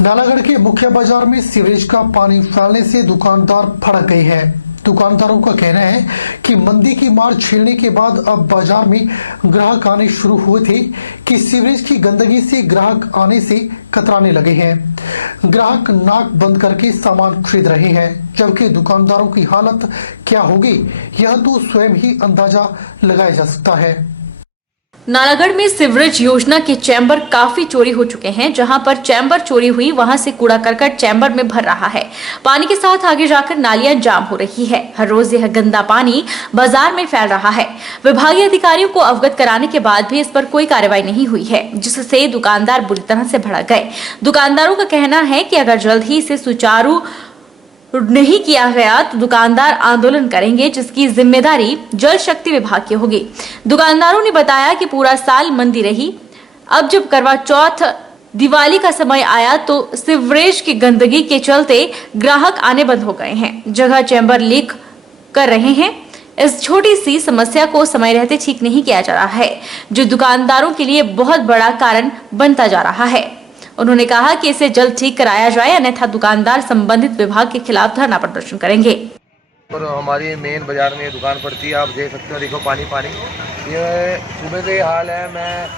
नालागढ़ के मुख्य बाजार में सीवरेज का पानी फैलने से दुकानदार भड़क गए हैं। दुकानदारों का कहना है कि मंदी की मार झेलने के बाद अब बाजार में ग्राहक आने शुरू हुए थे कि सीवरेज की गंदगी से ग्राहक आने से कतराने लगे हैं। ग्राहक नाक बंद करके सामान खरीद रहे हैं, जबकि दुकानदारों की हालत क्या होगी यह तो स्वयं ही अंदाजा लगाया जा सकता है। नालागढ़ में सीवरेज योजना के चैम्बर काफी चोरी हो चुके हैं। जहां पर चैम्बर चोरी हुई वहां से कूड़ा करकट चैम्बर में भर रहा है। पानी के साथ आगे जाकर नालियां जाम हो रही है। हर रोज यह गंदा पानी बाजार में फैल रहा है। विभागीय अधिकारियों को अवगत कराने के बाद भी इस पर कोई कार्रवाई नहीं हुई है, जिससे दुकानदार बुरी तरह से भड़क गए। दुकानदारों का कहना है कि अगर जल्द ही इसे सुचारू नहीं किया गया तो दुकानदार आंदोलन करेंगे, जिसकी जिम्मेदारी जल शक्ति विभाग की होगी। दुकानदारों ने बताया कि पूरा साल मंदी रही, अब जब करवा चौथ दिवाली का समय आया तो सीवरेज की गंदगी के चलते ग्राहक आने बंद हो गए हैं। जगह चैम्बर लीक कर रहे हैं। इस छोटी सी समस्या को समय रहते ठीक नहीं किया जा रहा है, जो दुकानदारों के लिए बहुत बड़ा कारण बनता जा रहा है। उन्होंने कहा कि इसे जल्द ठीक कराया जाए, अन्यथा दुकानदार संबंधित विभाग के खिलाफ धरना प्रदर्शन करेंगे। और हमारी मेन बाजार में दुकान पड़ती है, आप देख सकते हो, देखो पानी पानी। ये सुबह से हाल है। मैं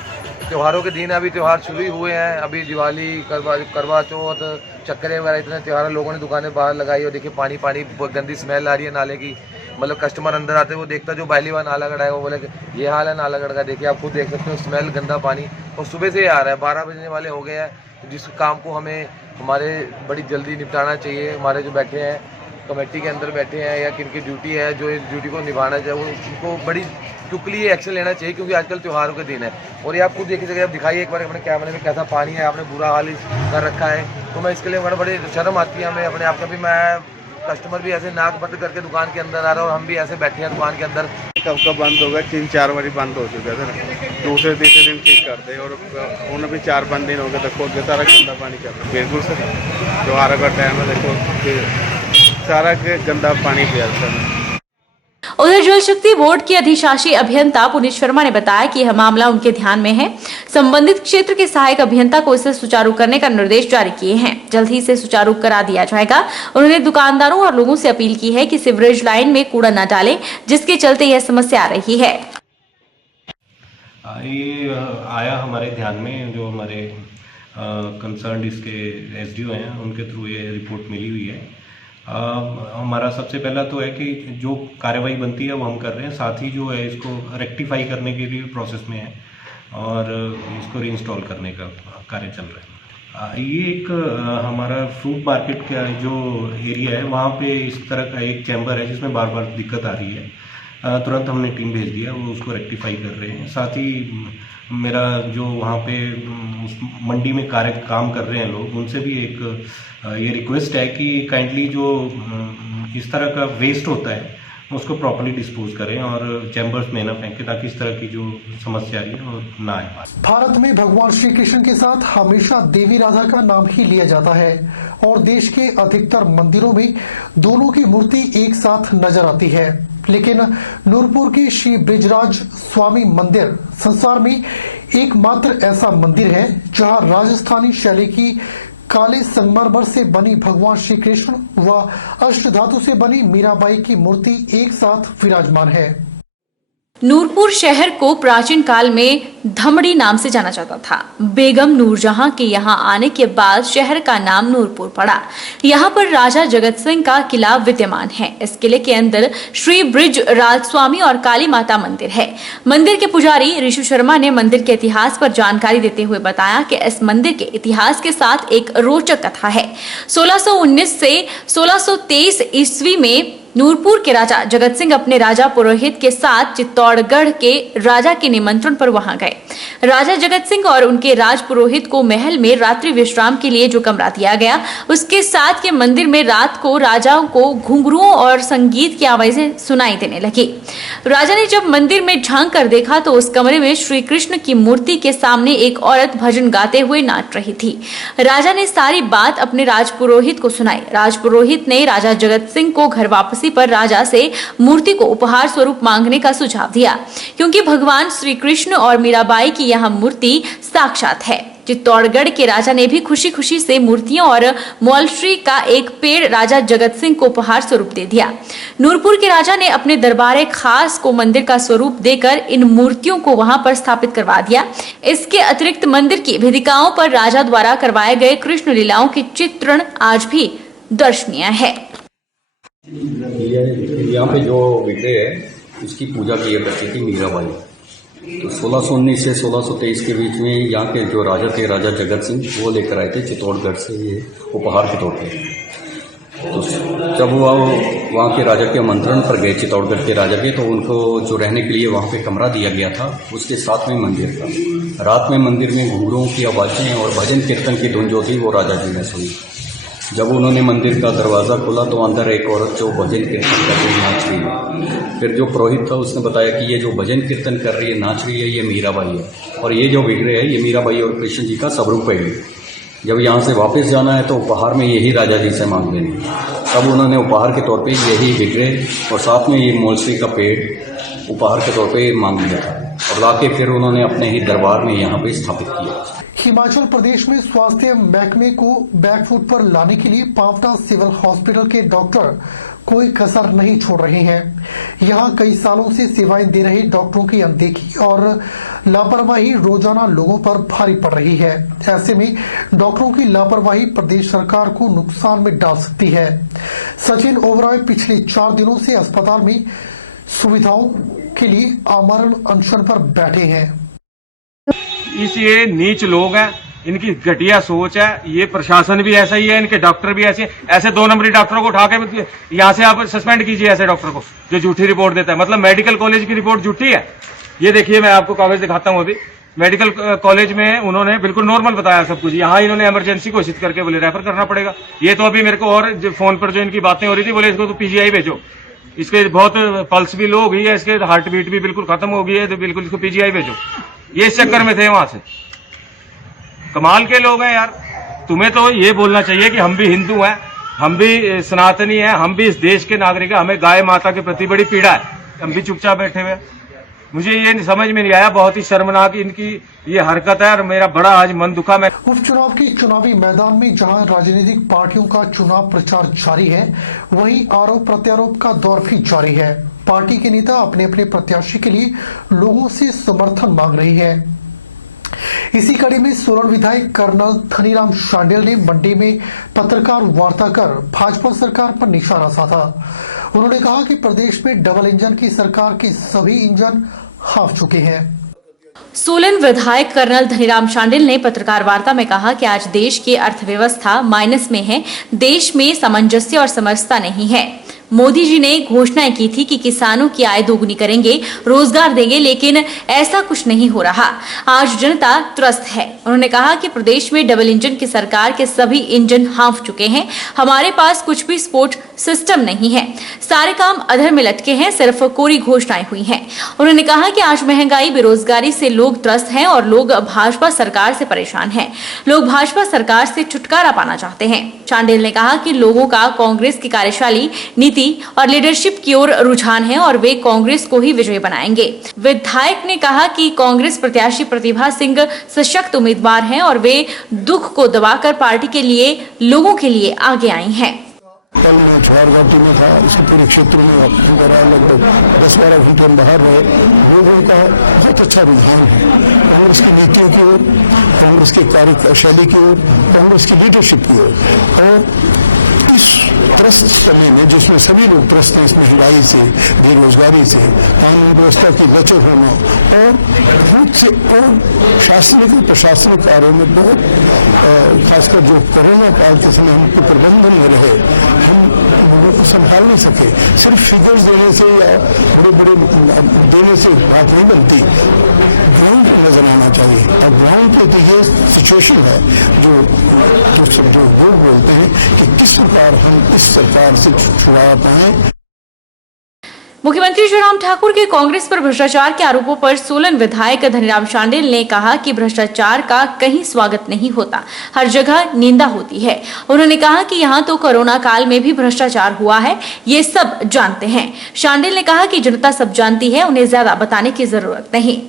त्योहारों के दिन, अभी त्योहार शुरू ही हुए हैं, अभी दिवाली, करवा चौथ, चक्करे वगैरह इतने त्योहार लोगों ने दुकानें बाहर लगाई और देखिए पानी पानी, गंदी स्मेल आ रही है नाले की। मतलब कस्टमर अंदर आते वो देखता, जो पहली बार नालागढ़ आएगा वो बोले ये हाल है नालागढ़ का। देखिए आप खुद देख सकते हो, स्मेल, गंदा पानी, और सुबह से ही आ रहा है। 12 बजने वाले हो गए हैं। जिस काम को हमें हमारे बड़ी जल्दी निपटाना चाहिए। हमारे जो बैठे हैं कमेटी के अंदर बैठे हैं या किनकी ड्यूटी है, जो इस ड्यूटी को निभाना चाहिए, वो उनको बड़ी क्विकली एक्शन लेना चाहिए, क्योंकि आजकल त्योहारों के दिन है। और ये आप खुद देखिए, आप दिखाइए एक बार अपने कैमरे में कैसा पानी है, आपने बुरा हाल कर रखा है। तो मैं इसके लिए बड़ी शर्म आती है हमें अपने आप का भी। मैं कस्टमर भी ऐसे नाक बंद करके दुकान के अंदर आ रहा है और हम भी ऐसे बैठे हैं दुकान के अंदर। कब बंद हो गया, 3-4 बारी बंद हो चुका था। दूसरे तीसरे दिन ठीक करते और उन्हें भी 4-5 दिन हो गए, देखो सारा गंदा पानी चल रहा है। बिल्कुल सर, त्योहार का टाइम है, देखो सारा गंदा पानी पिया सर। उधर जल शक्ति बोर्ड के अधिशासी अभियंता पुनीत शर्मा ने बताया कि यह मामला उनके ध्यान में है। संबंधित क्षेत्र के सहायक अभियंता को इसे सुचारू करने का निर्देश जारी किए हैं। जल्द ही इसे सुचारू करा दिया जाएगा। उन्होंने दुकानदारों और लोगों से अपील की है कि सीवरेज लाइन में कूड़ा न डालें, जिसके चलते यह समस्या आ रही है। ये आया हमारे ध्यान में, जो हमारे कंसर्न इसके एसडीओ हैं, उनके थ्रू ये रिपोर्ट मिली हुई है। हमारा सबसे पहला तो है कि जो कार्रवाई बनती है वो हम कर रहे हैं, साथ ही जो है इसको रेक्टिफाई करने के लिए प्रोसेस में है और इसको रीइंस्टॉल करने का कार्य चल रहा है। ये एक हमारा फ्रूट मार्केट का जो एरिया है, वहाँ पे इस तरह का एक चैम्बर है जिसमें बार बार दिक्कत आ रही है। तुरंत हमने टीम भेज दिया, वो उसको रेक्टिफाई कर रहे हैं। साथ ही मेरा जो वहाँ पे उस मंडी में काम कर रहे हैं लोग, उनसे भी एक ये रिक्वेस्ट है कि काइंडली जो इस तरह का वेस्ट होता है उसको प्रॉपर्ली डिस्पोज करें और चैम्बर्स में ना फेंकें, ताकि इस तरह की जो समस्या है वो ना आए। भारत में भगवान श्री कृष्ण के साथ हमेशा देवी राधा का नाम ही लिया जाता है और देश के अधिकतर मंदिरों में दोनों की मूर्ति एक साथ नजर आती है। लेकिन नूरपुर की श्री ब्रिजराज स्वामी मंदिर संसार में एकमात्र ऐसा मंदिर है जहां राजस्थानी शैली की काले संगमरमर से बनी भगवान श्री कृष्ण व अष्टधातु से बनी मीराबाई की मूर्ति एक साथ विराजमान है। नूरपुर शहर को प्राचीन काल में धमड़ी नाम से जाना जाता था। बेगम नूरजहां के यहाँ आने के बाद शहर का नाम नूरपुर पड़ा। यहाँ पर राजा जगत सिंह का किला विद्यमान है। इस किले के अंदर श्री ब्रिज राज स्वामी और काली माता मंदिर है। मंदिर के पुजारी ऋषि शर्मा ने मंदिर के इतिहास पर जानकारी देते हुए बताया कि इस मंदिर के इतिहास के साथ एक रोचक कथा है। 1619 से 1623 ईस्वी में नूरपुर के राजा जगत सिंह अपने राजा पुरोहित के साथ चित्तौड़गढ़ के राजा के निमंत्रण पर वहां गए। राजा जगत सिंह और उनके राज पुरोहित को महल में रात्रि विश्राम के लिए जो कमरा दिया गया, उसके साथ के मंदिर में रात को राजाओं को घुंघरुओं और संगीत की आवाजें सुनाई देने लगी। राजा ने जब मंदिर में झांक कर देखा तो उस कमरे में श्री कृष्ण की मूर्ति के सामने एक औरत भजन गाते हुए नाच रही थी। राजा ने सारी बात अपने राज पुरोहित को सुनाई। राज पुरोहित ने राजा जगत सिंह को घर वापसी पर राजा से मूर्ति को उपहार स्वरूप मांगने का सुझाव दिया, क्योंकि भगवान श्री कृष्ण और मीराबाई की यह मूर्ति साक्षात है। चित्तौड़गढ़ के राजा ने भी खुशी खुशी से मूर्तियों और मॉल्ट्री का एक पेड़ राजा जगत सिंह को उपहार स्वरूप दे दिया। नूरपुर के राजा ने अपने दरबारे खास को मंदिर का स्वरूप देकर इन मूर्तियों को वहां पर स्थापित करवा दिया। इसके अतिरिक्त मंदिर की वेदिकाओं पर राजा द्वारा करवाए गए कृष्ण लीलाओं के चित्रण आज भी दर्शनीय है। यहाँ पे जो विग्रह है उसकी पूजा की करती थी मीराबाई। तो 1619 से 1623 के बीच में यहाँ के जो राजा थे, राजा जगत सिंह, वो लेकर आए थे चित्तौड़गढ़ से ये उपहार के तौर पे। तो जब वो वहाँ के राजा के आमंत्रण पर गए, चित्तौड़गढ़ के राजा के, तो उनको जो रहने के लिए वहाँ पे कमरा दिया गया था, उसके साथ में मंदिर था। रात में मंदिर में घुंघरूओं की आवाज़ें और भजन कीर्तन की धुन जो थी वो राजा जी ने सुनी। जब उन्होंने मंदिर का दरवाज़ा खोला तो अंदर एक औरत जो भजन कीर्तन कर रही नाच रही है। फिर जो पुरोहित था उसने बताया कि ये जो भजन कीर्तन कर रही है, नाच रही है, ये मीराबाई है, और ये जो विग्रह है ये मीराबाई और कृष्ण जी का स्वरूप है। जब यहाँ से वापस जाना है तो उपहार में यही राजा जी से मांग लेंगे। तब उन्होंने उपहार के तौर पे यही विग्रह और साथ में ये मोलसी का पेड़ उपहार के तौर पे मांग लिया था, और लाके फिर उन्होंने अपने ही दरबार में यहाँ पे स्थापित किया। हिमाचल प्रदेश में स्वास्थ्य महकमे को बैकफुट पर लाने के लिए पावटा सिविल हॉस्पिटल के डॉक्टर कोई कसर नहीं छोड़ रहे हैं। यहां कई सालों से सेवाएं दे रहे डॉक्टरों की अनदेखी और लापरवाही रोजाना लोगों पर भारी पड़ रही है। ऐसे में डॉक्टरों की लापरवाही प्रदेश सरकार को नुकसान में डाल सकती है। सचिन ओबराय पिछले 4 दिनों से अस्पताल में सुविधाओं के लिए आमरण अनशन पर बैठे हैं। ये नीच लोग हैं, इनकी घटिया सोच है, ये प्रशासन भी ऐसा ही है, इनके डॉक्टर भी ऐसे। ऐसे 2 नंबरी डॉक्टरों को उठा के यहाँ से आप सस्पेंड कीजिए, ऐसे डॉक्टर को जो झूठी रिपोर्ट देता है। मतलब मेडिकल कॉलेज की रिपोर्ट झूठी है। ये देखिए, मैं आपको कागज दिखाता हूँ। अभी मेडिकल कॉलेज में उन्होंने बिल्कुल नॉर्मल बताया सब कुछ, यहाँ इन्होंने इमरजेंसी घोषित करके बोले रेफर करना पड़ेगा। ये तो अभी मेरे को और फोन पर जो इनकी बातें हो रही थी, बोले इसको तो पीजीआई भेजो, इसके बहुत पल्स भी लो हो गई है, इसके हार्ट बीट भी बिल्कुल खत्म हो गई है, तो बिल्कुल इसको पीजीआई भेजो। ये इस चक्कर में थे वहां से। कमाल के लोग हैं यार। तुम्हें तो ये बोलना चाहिए कि हम भी हिंदू हैं, हम भी सनातनी हैं, हम भी इस देश के नागरिक हैं, हमें गाय माता के प्रति बड़ी पीड़ा है, हम भी चुपचाप बैठे हुए। मुझे ये समझ में नहीं आया, बहुत ही शर्मनाक इनकी ये हरकत है, और मेरा बड़ा आज मन दुखा। मैं उपचुनाव के चुनावी मैदान में जहां राजनीतिक पार्टियों का चुनाव प्रचार जारी है, वहीं आरोप प्रत्यारोप का दौर भी जारी है। पार्टी के नेता अपने अपने प्रत्याशी के लिए लोगों से समर्थन मांग रही है। इसी कड़ी में सोलन विधायक कर्नल धनीराम शांडिल ने मंडी में पत्रकार वार्ता कर भाजपा सरकार पर निशाना साधा। उन्होंने कहा कि प्रदेश में डबल इंजन की सरकार के सभी इंजन हाफ चुके हैं। सोलन विधायक कर्नल धनीराम शांडिल ने पत्रकार वार्ता में कहा कि आज देश की अर्थव्यवस्था माइनस में है, देश में सामंजस्य और समरसता नहीं है। मोदी जी ने घोषणाएं की थी कि किसानों की आय दोगुनी करेंगे, रोजगार देंगे, लेकिन ऐसा कुछ नहीं हो रहा। आज जनता त्रस्त है। उन्होंने कहा कि प्रदेश में डबल इंजन की सरकार के सभी इंजन हाँफ चुके हैं। हमारे पास कुछ भी सपोर्ट सिस्टम नहीं है, सारे काम अधर में लटके हैं, सिर्फ कोरी घोषणाएं हुई हैं। उन्होंने कहा कि आज महंगाई, बेरोजगारी से लोग त्रस्त हैं और लोग भाजपा सरकार से परेशान हैं। लोग भाजपा सरकार से छुटकारा पाना चाहते हैं। शांडिल ने कहा कि लोगों का कांग्रेस की कार्यशाली नीति और लीडरशिप की ओर रुझान है और वे कांग्रेस को ही विजयी बनाएंगे। विधायक ने कहा कि कांग्रेस प्रत्याशी प्रतिभा सिंह सशक्त उम्मीदवार हैं और वे दुख को दबाकर पार्टी के लिए, लोगों के लिए आगे आई हैं। कल मैं छोड़ घाटी में था, इसके पूरे क्षेत्र में लगभग 10-12 घंटे हम बाहर रहे। लोगों का बहुत अच्छा रुझान है कांग्रेस की नीतियों की ओर, कांग्रेस की कार्यशैली की ओर, कांग्रेस की लीडरशिप की ओर। और इस त्रस्त समय में जिसमें सभी लोग त्रस्त हैं, इस महंगाई से, बेरोजगारी से, कानून व्यवस्था की लचर होना और बहुत से और शासनिक और प्रशासनिक कार्यों में बहुत खासकर जो कोरोना काल के समय हम प्रबंधन में रहे, हम लोगों को संभाल नहीं सके। सिर्फ फिगर्स देने से या बड़े देने से बात नहीं बनती, ग्राउंड पर नजर आना चाहिए। और ग्राउंड पर तो ये सिचुएशन है जो लोग बोलते हैं कि किस प्रकार हम इस सरकार से छुड़ा पाए। मुख्यमंत्री जयराम ठाकुर के कांग्रेस पर भ्रष्टाचार के आरोपों पर सोलन विधायक धनीराम शांडिल ने कहा कि भ्रष्टाचार का कहीं स्वागत नहीं होता, हर जगह निंदा होती है। उन्होंने कहा कि यहाँ तो कोरोना काल में भी भ्रष्टाचार हुआ है, ये सब जानते हैं। शांडिल ने कहा कि जनता सब जानती है, उन्हें ज्यादा बताने की जरूरत नहीं।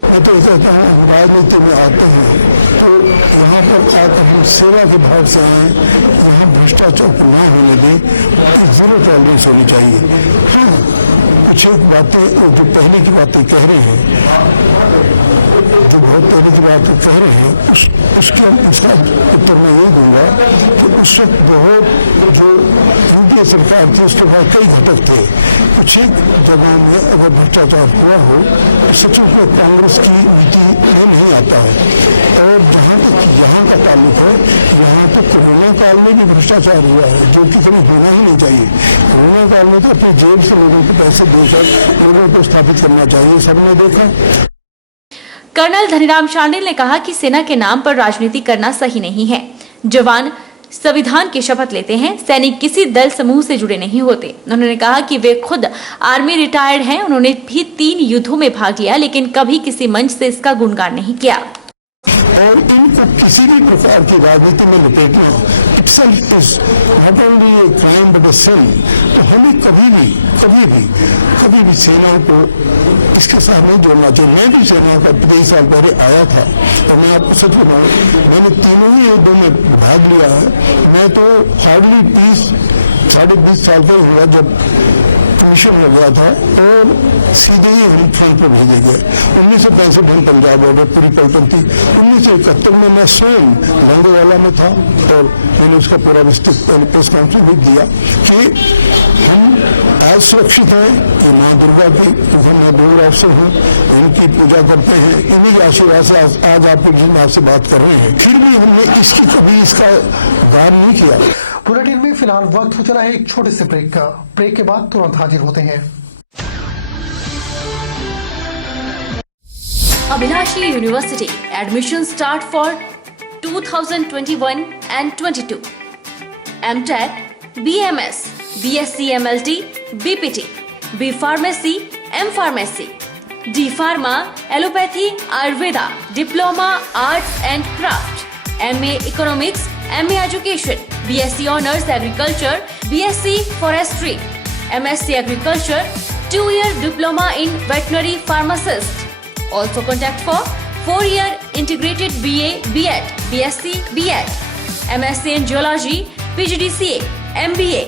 राजनीति में आते हैं तो यहाँ पर आकर हम सेवा के भाव से आए, यहाँ भ्रष्टाचार को न होने दें, जीरो टॉलरेंस होनी चाहिए। हाँ, कुछ एक बातें जो पहले की बातें कह रहे हैं, जो बहुत पहले की बातें कह रहे हैं, उसके उसका उत्तर मैं यही दूंगा कि उस वक्त बहुत जो यूपीए सरकार थी उसके बाद कई घटक थे। कुछ एक जगह में अगर भ्रष्टाचार हुआ हो तो सचिव को कांग्रेस की नीति में नहीं आता है। और जहाँ तक यहाँ का ताल्लुक है, यहाँ तो कोरोना काल में भी भ्रष्टाचार हुआ है, जो कि कभी होना ही नहीं चाहिए। कोरोना काल में तो अपनी जेब से लोगों को पैसे देकर लोगों को स्थापित करना चाहिए, सबने देखा। कर्नल धनीराम शांडिल ने कहा कि सेना के नाम पर राजनीति करना सही नहीं है। जवान संविधान की शपथ लेते हैं, सैनिक किसी दल समूह से जुड़े नहीं होते। उन्होंने कहा कि वे खुद आर्मी रिटायर्ड हैं, उन्होंने भी 3 युद्धों में भाग लिया, लेकिन कभी किसी मंच से इसका गुणगान नहीं किया। और इनको किसी भी प्रकार की राजनीति में लपेटना itself is not only a crime but a sin। तो हमें कभी भी सेना को इसके साथ नहीं जोड़ना चाहिए। मैं भी सेना का 23 साल पहले आया था और मैं आपको सच बताऊं, मैंने तीनों ही युद्धों में भाग लिया है। मैं तो हार्डली साढ़े 20 साल का हुआ जब कमीशन हो गया था, तो सीधे ही हम फ्रंट पर भेजे गए। 1965 हम पंजाब बॉर्डर पूरी पलटन थी। 1971 में मैं स्वयं लंगोवाला में था और मैंने उसका पूरा विस्तृत प्रेस कॉन्फ्रेंस भी दिया कि हम आज सुरक्षित हैं कि माँ दुर्गा की, हम माँ दुर्गा अवसर हूँ, इनकी पूजा करते हैं, इन्हीं आशीर्वाद से आज आपसे बात कर रहे हैं। फिर भी हमने इसकी कभी इसका दान नहीं किया। बुलेटिन में फिलहाल वक्त हो चला है एक छोटे से ब्रेक का। ब्रेक के बाद तुरंत हाजिर होते हैं। Abhilashi University admission start for 2021 and 22. MTech, BMS, BSc MLT, BPT, B Pharmacy, M Pharmacy, D Pharma, Allopathy, Ayurveda, Diploma, Arts and Craft, MA Economics, MA Education, BSc Honours Agriculture, BSc Forestry, MSc Agriculture, 2-year Diploma in Veterinary Pharmacist. Also contact for 4-year Integrated BA, BEd, BSc, BEd, MSc in Geology, PGDCA, MBA,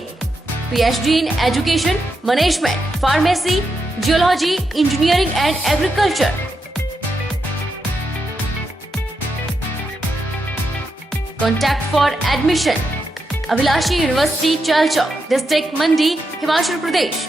PhD in Education, Management, Pharmacy, Geology, Engineering and Agriculture. Contact for admission. Abhilashi University, Chalchok, District Mandi, Himachal Pradesh.